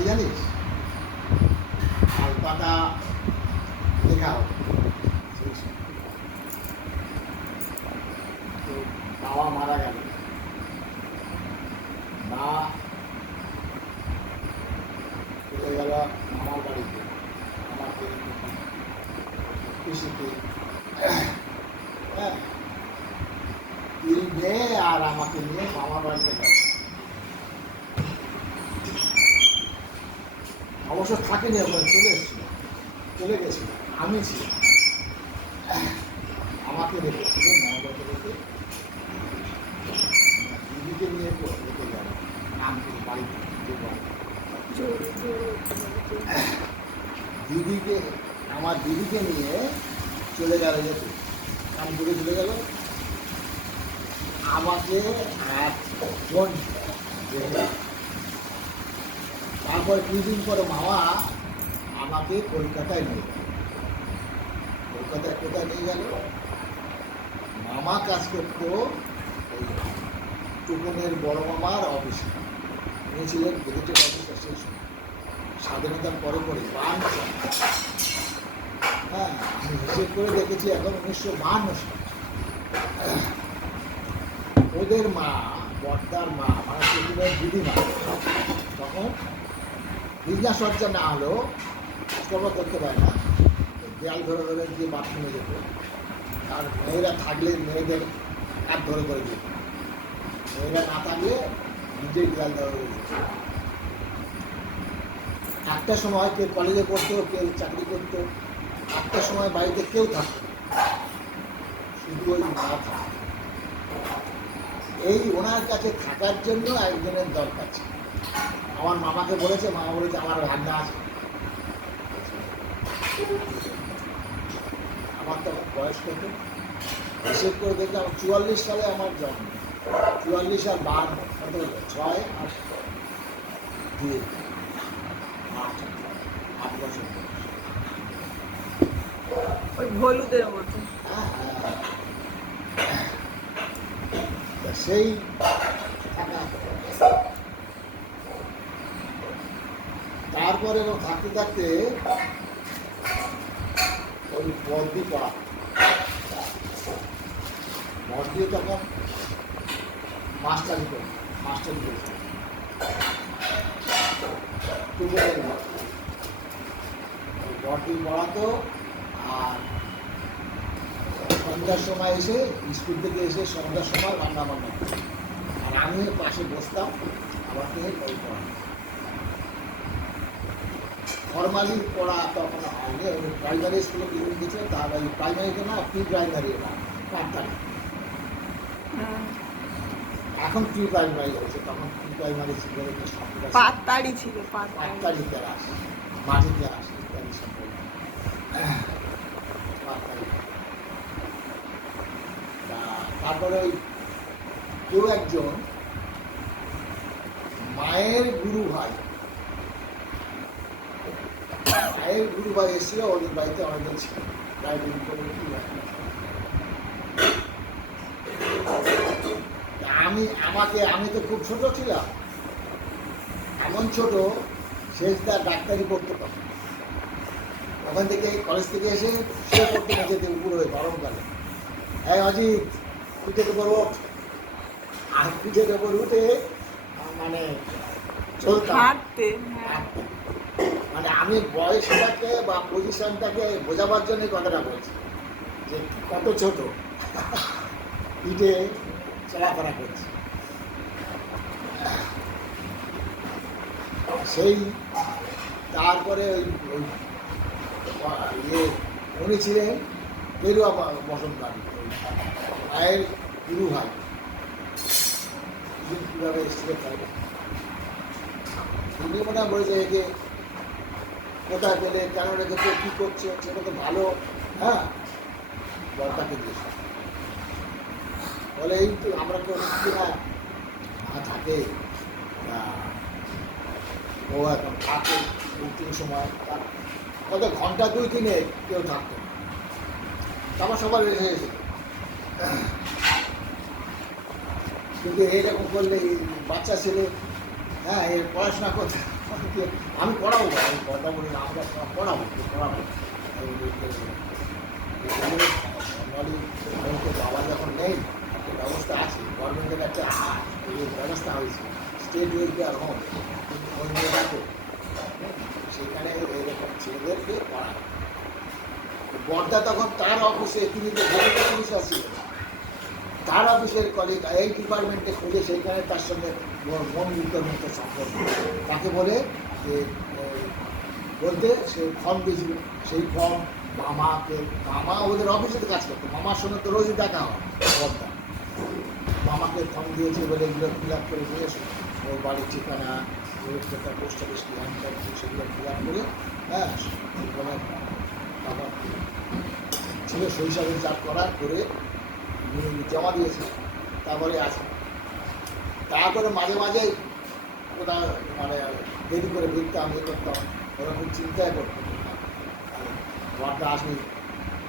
বাড়ি জানিস? কলকাতা লেখা হবে। তো বাবা মারা গেল, মা চলে গেল মামার বাড়িতে, আমাকে কৃষিতে। হ্যাঁ, তিন মেয়ে আর আমাকে নিয়ে মামার বাড়িতে গেল। অবশ্য থাকেনি, ওখানে চলে এসেছিল, চলে গেছিল, আমি ছিলাম। আমাকে রেখেছিল মহাবাতে রেখে দিদিকে নিয়ে রেখে গেল নামপুর বাড়িতে। দিদিকে, আমার দিদিকে নিয়ে চলে গেল, যেতে কানপুরে চলে গেল। আমাকে একজন, তারপর কিছুদিন পরে মামা আমাকে কলকাতায় নিয়ে গেল। কলকাতায় কোথায় নিয়ে গেল? মামা কাজ করতো ওই টুকুনের বড় মামার অফিসে। উনি ছিলেন গেজেটেড অফিসার সেই সময়, স্বাধীনতার পরে পরে 52 সাল। হ্যাঁ, আমি হিসেব করে দেখেছি এখন 1952 সাল। ওদের মা, বর্দার মা, মানে টুকুনের দিদিমা, তখন বিজনা সজ্জা না হলেও কাজকর্ম করতে পারে না, দেয়াল ধরে ধরে গিয়ে বাথরুমে যেত। আর মেয়েরা থাকলে মেয়েদের হাত ধরে ধরে যেত, মেয়েরা না থাকলে নিজেই দেয়াল ধরে ধরে যেত। একটা সময় কেউ কলেজে পড়তো, কেউ চাকরি করতো, একটা সময় বাড়িতে কেউ থাকতো না, শুধু ওই মা থাকতো। এই ওনার কাছে থাকার জন্য একজনের দরকার ছিল। আমার মামাকে বলেছে, মামা বলেছে আমার রান্না আছে। আমার তখন বয়স কত হিসেব করে দেখলাম 44 সালে আমার জন্ম। 44 আর 52 কত হলো? 6 আর 2 8 বছর। ওই হলুদের মতো। সেই তারপরে থাকতে থাকতে ওই বর্দি পড়া, বর্দি তখন মাস্টারি করে, মাস্টারি করেছে বর্দি পড়াতো। আর সন্ধ্যার সময় এসে, স্কুল থেকে এসে সন্ধ্যার সময় রান্না বান্না, আর আমি পাশে বসতাম, আমাকে বই পড়া। ফর্মালি পড়া তখন হয়নি, প্রাইমারি স্কুলে বিভিন্ন কিছু, তার ওই প্রাইমারিতে না, প্রি প্রাইমারি, এটা পাঠদানি। এখন প্রি প্রাইমারি হয়েছে, তখন প্রি প্রাইমারি ছিল পাততাড়ি ছিল, পাঠদানি ক্লাস, মাটি ক্লাস ইত্যাদি সব। তারপরে ওই কেউ একজন মায়ের গুরু ভাই, মায়ের গুরু ভাই এসেছিল ওদের বাড়িতে, অনেকদিন ছিল, প্রায় দিন করে। আমি তো খুব ছোট ছিলাম, এমন ছোট, শেষদা ডাক্তারি পড়তে পারত। ওখান থেকে কলেজ থেকে এসে শুয়ে পড়তে না যেতে উপরে গরমকালে, এই অজিত পিঠের উপর ওঠ, আর পিঠের উপর উঠে মানে চলতাম। মানে আমি বয়সটাকে বা পজিশনটাকে বোঝাবার জন্য কথাটা বলছি, যে কত ছোট পিঠে চলাফেরা করছি। সেই তারপরে ওই উনি ছিলেন পেরুয়া বসন্ত, মায়ের গুরু ভাই, কীভাবে এসেছিলেন তাহলে তিনি মনে হয় বলেছে, একে কোথায় পেলে, কেন রেখেছে, কী করছে, সেটা তো ভালো। হ্যাঁ, বরটাকে দিয়েছে, বলে এই তো আমরা কেউ নিচ্ছি না, থাকে ও এখন থাকে 2-3 সময়, কত ঘন্টা 2-3 কেউ থাকতো না, তারপর সবার এসে এসে। কিন্তু এইরকম করলে বাচ্চা ছেলে হ্যাঁ এই পড়াশোনা করতে আমি পড়াবো, আমি কথা বলি না, আমরা পড়াবো পড়াবো। বাবা যখন নেই একটা ব্যবস্থা আছে, গভর্নমেন্টের একটা ব্যবস্থা হয়েছে স্টেট ওয়েলফেয়ার হোম, ওই মেয়েটাকে সেখানে এরকম ছেলেদেরকে পড়ায়। বর্দা তখন তার অফিসে, তিনি তো বড় অফিসার ছিলেন, তার অফিসের কলিগ এই ডিপার্টমেন্টে খুঁজে সেইখানে তার সঙ্গে বন্ধুত্বের মতো সম্পর্ক। তাকে বলে যে বলতে সে ফর্ম দিয়েছিল, সেই ফর্ম মামা ওদের অফিসে কাজ করতো, মামার সঙ্গে তো রোজই দেখা হয় বর্দা। মামাকে ফর্ম দিয়েছে বলে এগুলো ফিল আপ করে দিয়ে এসে ওর বাড়ির ঠিকানা, পোস্ট অফিস সেগুলো ফিল আপ করে, হ্যাঁ ওখানে বাবা ছিল শৈশবের যা করার করে জমা দিয়েছে। তারপরে আছে তারপরে মাঝে মাঝে কোথাও মানে দেরি করে ফিরতাম, ইয়ে করতাম, ওরা খুব চিন্তায় করতাম। বর্দা আসবি,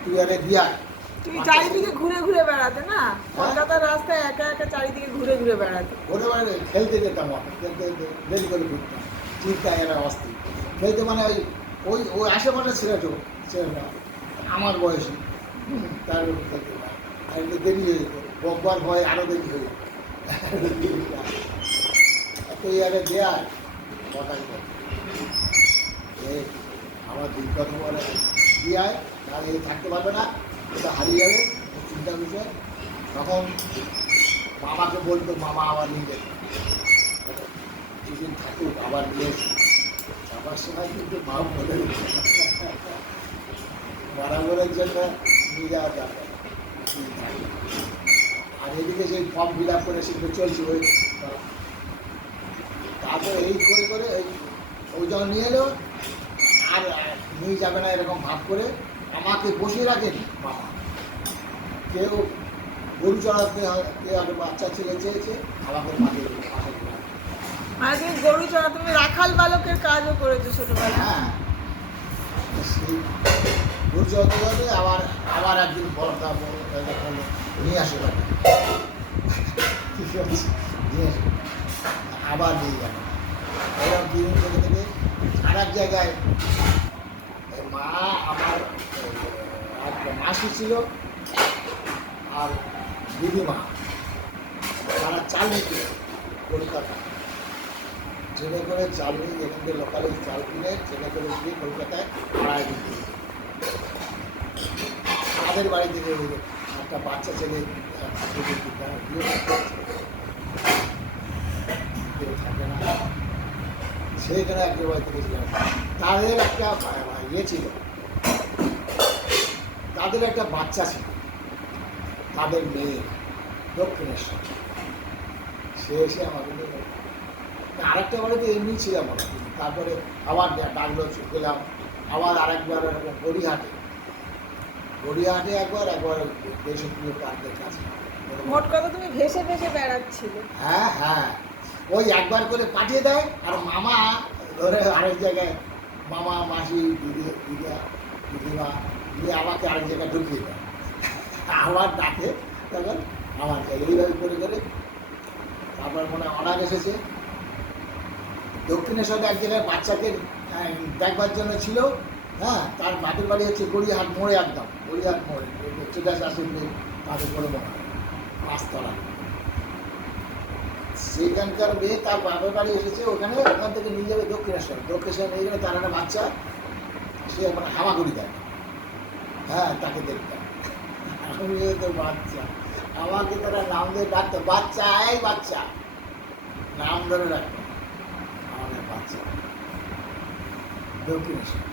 তুই আরে দিয়ায় তুমি চারিদিকে ঘুরে ঘুরে বেড়াতে না, কলকাতার রাস্তায় একা একা চারিদিকে ঘুরে ঘুরে বেড়াতে। ঘুরে বেড়াতে খেলতে যেতাম, খেলতে দেরি করে ফিরতাম, চিন্তায় এরা অস্থির খেলতে, মানে ওই ওই ওই আশেপাশে ছেলেটা আমার বয়সী, তার খেলতে পারে, আর একটু দেরি হয়ে যেত, বকবার ভয় আরও দেরি হয়ে যেত। এত ইয়ারে দেয়ায় কথাই আমার দুর্গত বলে দিয়ায়, তাহলে এই থাকতে পারবে না, এটা হারিয়ে যাবে, চিন্তা বিষয়। তখন মামাকে বলতো, মামা আবার নিয়ে যেত, কিছুদিন থাকুক আবার নিয়ে এসে যাবার সময় কিন্তু মা বলে বরাবরের জন্য নিয়ে যাওয়া দরকার। আর এদিকে সেই ফর্ম ফিল আপ করে সেগুলো চলছে ওই। তারপরে এই করে করে ওই যখন নিয়ে এলো আর নিয়ে যাবে না এরকম ভাব করে আমাকে বসিয়ে রাখেনি মামা। কেউ গরু চড়াতে কেউ একটা বাচ্চা ছেলে চেয়েছে, আমাকে মাঠে মানে তুমি গরু চড়া, তুমি রাখাল বালকের কাজও করেছো ছোটবেলায়। হ্যাঁ, সেই গরু চড়াতে যাবে, আবার আবার একদিন বড়টা নিয়ে আসে বাড়ি, ঠিক আছে নিয়ে আসে, আবার নিয়ে যাবে। এরকম দিন থেকে থেকে আর এক জায়গায় মা আমার একটা মাসি ছিল আর দিদিমা, তারা চাল নিতে কলকাতা, ট্রেনে করে চাল নিয়ে যেখান থেকে লোকালে চাল কিনে ট্রেনে করে গিয়ে কলকাতায় ভাড়ায় দিতে। তাদের বাড়ি থেকে একটা বাচ্চা ছেলে থাকে না, সেইখানে একটা বাড়িতে গেছিলাম। তাদের একটা ইয়ে ছিল, তাদের একটা বাচ্চা ছিল, তাদের মেয়ে দক্ষিণেশ্বর, সে এসে আমাকে আরেকটা বাড়িতে এমনি ছিলাম না। তারপরে আবার ডাকলো, গেলাম আবার আরেকবার গড়িয়াহাটে একবার দেশপ্রিয় পার্কের কাছে। মোট কথা তুমি ভেসে ভেসে বেড়াচ্ছিলে। হ্যাঁ হ্যাঁ, ওই একবার করে পাঠিয়ে দেয় আর মামা ধরে আরেক জায়গায়, মামা মাসি দিদিমা দিয়ে আমাকে আরেক জায়গায় ঢুকিয়ে দেয়, আবার ডাকে তখন আমার জায়গায় এইভাবে করে করে। তারপর মনে হয় অনাগ এসেছে দক্ষিণেশ্বরে এক জায়গায় বাচ্চাকে দেখবার জন্য ছিল। হ্যাঁ, তার বাপের বাড়ি হচ্ছে গড়িয়াহাট মোড়ে, একদম গড়িয়াহাট মোড়ে, চেটাস আসেন তাদের করে মনে হয় 5 তলা। সেইখানকার মেয়ে তার বাপের বাড়ি এসেছে, ওখান থেকে নিয়ে যাবে দক্ষিণেশ্বর নিয়ে গেলে তার একটা বাচ্চা, সে মানে হামাগুড়ি দেয়। হ্যাঁ, তাকে দেখতাম আমি তো বাচ্চা, আমাকে তারা নাম ধরে ডাকতো, বাচ্চা এই বাচ্চা নাম ধরে রাখতো, আমাদের বাচ্চা দক্ষিণেশ্বর।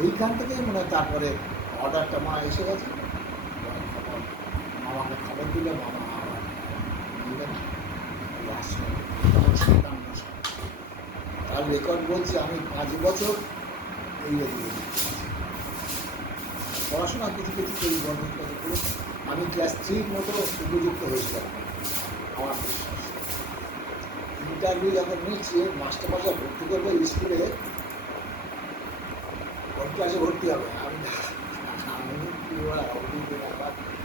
ওইখান থেকেই মনে হয় তারপরে অর্ডারটা মা এসে গেছে, মামাকে খবর দিল, মামা আবার দিলেন। তার রেকর্ড বলছি আমি 5 বছর এই পড়াশোনা কিছু কিছু করি, গভর্নমেন্ট কলেজে করে আমি ক্লাস 3 মতো উপযুক্ত হয়েছিলাম। আমার বিশ্বাস ইন্টারভিউ যখন নিচ্ছে মাস্টারমশাই ভর্তি করবে স্কুলে, কোন ক্লাসে ভর্তি হবে, আমি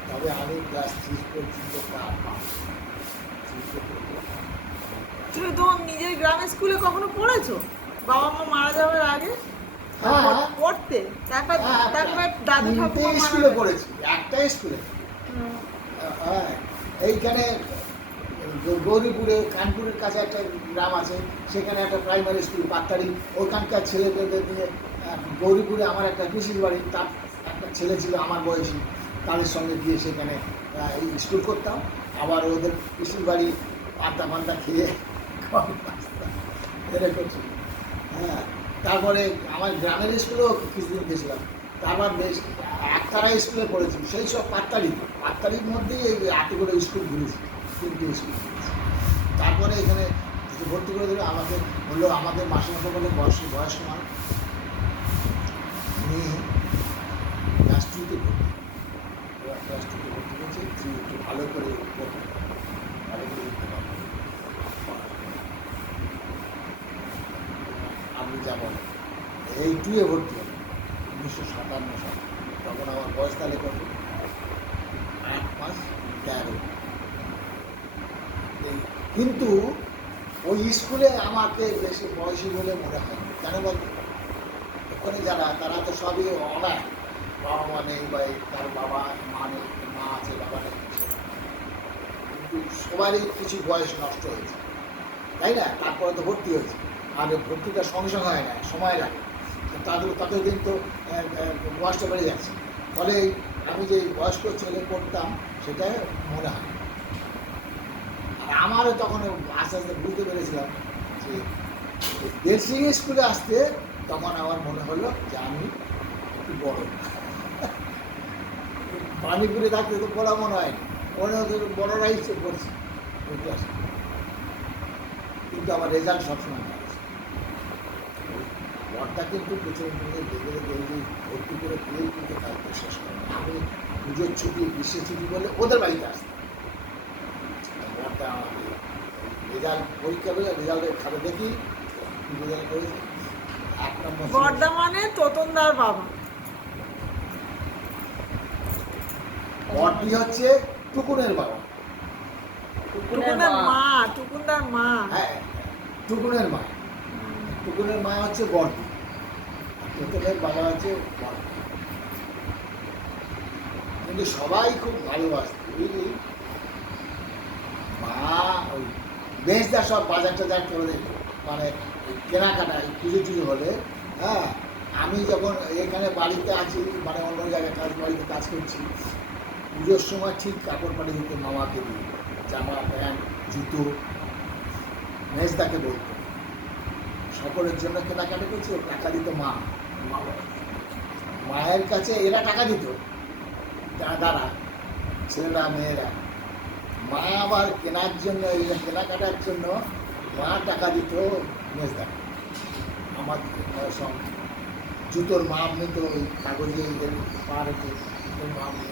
তবে আমি ক্লাস 3 পর্যন্ত তুমি তোমার নিজের গ্রামের স্কুলে কখনো পড়েছো? বাবা মা মারা যাওয়ার আগে হ্যাঁ পড়তে? তারপর তারপর দাদু ঠাকুমা তিনটে মারা স্কুলে গেছে। পড়েছি, একটা স্কুলে। হুম। হ্যাঁ, এইখানে গৌরীপুরে কানপুরের কাছে একটা গ্রাম আছে, সেখানে একটা প্রাইমারি স্কুল পাত্তারি, ওখানকার ছেলেদের নিয়ে গৌরীপুরে আমার একটা পিসির বাড়ি, তার একটা ছেলে ছিল আমার বয়সী, তাদের সঙ্গে গিয়ে সেখানে এই স্কুল করতাম। আবার ওদের পিসির বাড়ি আড্ডা মাড্ডা খেয়ে এরকম ছিল। হ্যাঁ, তারপরে আমার গ্রামের স্কুলেও কিছুদিন গেছিলাম। তারপর বেশ একতারা স্কুলে পড়েছি, সেই সব পাত্তারির মধ্যেই এই এতগুলো স্কুল ঘুরেছি, তিনটে স্কুল ঘুরেছি। তারপরে এখানে ভর্তি করে দিল, আমাকে বললো, আমাদের মাসে মতো বলে বয়স্ক মানুষ, উনি ক্লাস টুতে ভর্তি, ক্লাস টুতে ভর্তি করেছে, তুই একটু ভালো করে পড়বে, ভালো করে উঠতে পারবে। আপনি যেমন এই টুয়ে ভর্তি হলেন 1957 সালে, তখন আমার বয়স তাহলে কত, 8 মাস 13। কিন্তু ওই স্কুলে আমাকে বেশি বয়সী বলে মনে হয়, কেন বলতো, ওখানে যারা তারা তো সবই অনায়, বাবা মা নেই বা তার বাবা মা নেই, মা আছে বাবা নেই, কিন্তু সবারই কিছু বয়স নষ্ট হয়েছে, তাই না? তারপরে তো ভর্তি হয়েছে, আর ভর্তিটা সঙ্গে সঙ্গে হয় না, সময় লাগে, ততদিন তো বয়সটা বেড়ে যাচ্ছে। ফলে আমি যে বয়স্ক ছেলে পড়তাম সেটা মনে হয়। আর আমারও তখন আস্তে আস্তে বুঝতে পেরেছিলাম যে বেসিক স্কুলে আসতে তখন আমার মনে হলো যে আমি একটু বড়। পানিপুরে থাকতে তো পড়া মনে হয়, মনে হতো বড়রাই পড়ছি, কিন্তু আমার রেজাল্ট সবসময় ভালো ছিল। বরটা কিন্তু প্রচুর দেখে দেখে এই যে ভর্তি করে পেয়ে কিন্তু দায়িত্ব শেষ করে না। আমি পুজোর ছুটি, গ্রীষ্মের ছুটি বলে ওদের বাড়িতে আসতাম। বরটা আমাকে রেজাল্ট পরীক্ষা বলে রেজাল্টের খাবে দেখি কি রেজাল্ট করেছে, 1 নম্বর। বর্দা মানে তোতনদার বাবা। বরটি হচ্ছে টুকুনের বাবা। টুকুনের মা, টুকুনদার মা। হ্যাঁ, টুকুনের মা। টুকুনের মা হচ্ছে বরটি, টুকুনের বাবা হচ্ছে বরটি। কিন্তু সবাই খুব ভালোবাসত, বুঝলি? মা ওই বেশদা সব বাজার টাজার করে দিত, মানে কেনাকাটা পুজো টুজো হলে। হ্যাঁ, আমি যখন এখানে বাড়িতে আছি, মানে অন্য জায়গায় বাড়িতে কাজ করছি, পুজোর সময় ঠিক কাপড় পাঠিয়ে দিত মামাকে দিয়ে, জামা প্যান্ট জুতো, মেজদাকে বলতো সকলের জন্য কেনাকাটা করছি, ও টাকা দিত মা। মায়ের কাছে এরা টাকা দিত, দাদারা, ছেলেরা, মেয়েরা। মা আবার কেনার জন্য, কেনাকাটার জন্য মা টাকা দিত মেজদাকে, আমার সব জুতোর মাপ নিত, ওই কাগজে পার হতো, জুতোর মাপ নিত,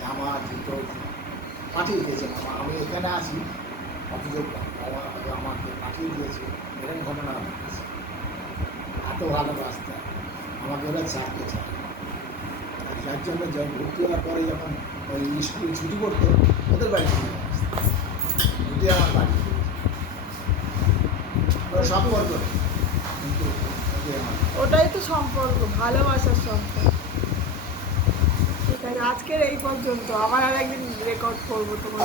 জামা জুতো পাঠিয়ে দিয়েছে মামা। আমি এখানে আছি অথচ আমাকে পাঠিয়ে দিয়েছে, এরকম ঘটনা ঘটেছে। এত ভালোবাসতে আমাকে ওরা ছাড়তে চায়। আর যার জন্য যখন ভর্তি হওয়ার পরে যখন ওই স্কুল ছুটি করতো, ওদের বাড়ি চলে আসতো, ছুটি আমার বাড়ি ওরা সম্পর্ক নেই, কিন্তু ওটাই তো সম্পর্ক, ভালোবাসার সম্পর্ক। ঠিক আছে, আজকের এই পর্যন্ত। আবার আর একদিন রেকর্ড করবো তোমার।